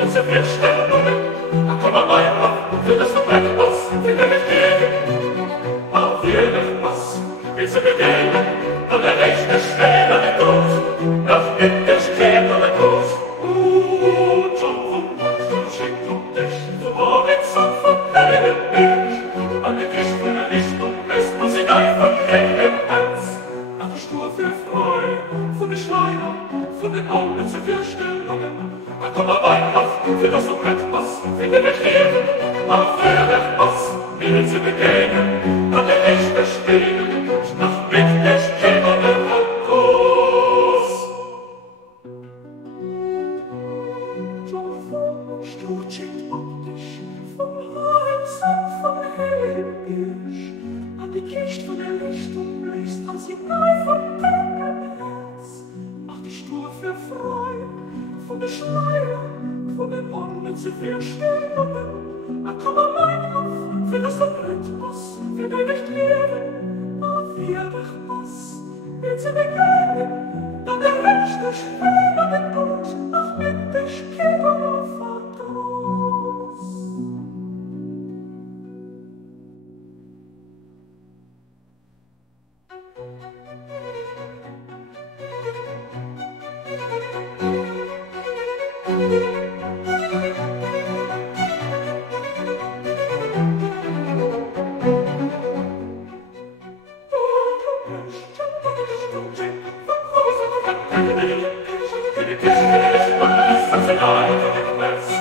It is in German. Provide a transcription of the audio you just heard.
Jetzt sind wir Stellungen, da komm mal rein, für das du etwas, für den ich gehe. Auf jeden Pass, willst du begehen, an der rechten Stelle der Tod, nach hinten steht der Tod. Und schon du schickt dich zum Horizont von hellem Bild, an der Küste der Richtung lässt man sich einfach hängen Herz. Nach der Spur für frei, von den Schleiern, von den Augen zu Vorstellungen. Da komm mal weinhaft, für das du etwas, finde mich hier, auf der Pass, will sie begegnen, an der echten Stelle, nach mit der Stimme der Handkuss. Stutzend optisch, vom Horizont von hellem Birsch, an die Kiste von der Richtung bläst, als sie neu von deinem Herz, macht die Stufe frei, von der Schleier, von den Ohren zu Vorstellungen. Da komm mal rein auf, für das du etwas, für den ich lebe, auf jeder Pass, wird sie begegnen, dann der rechte Spieler den Boot, ach mit der Skipper Verdruss. Für die Kiste, ich weiß, was in einem Netz.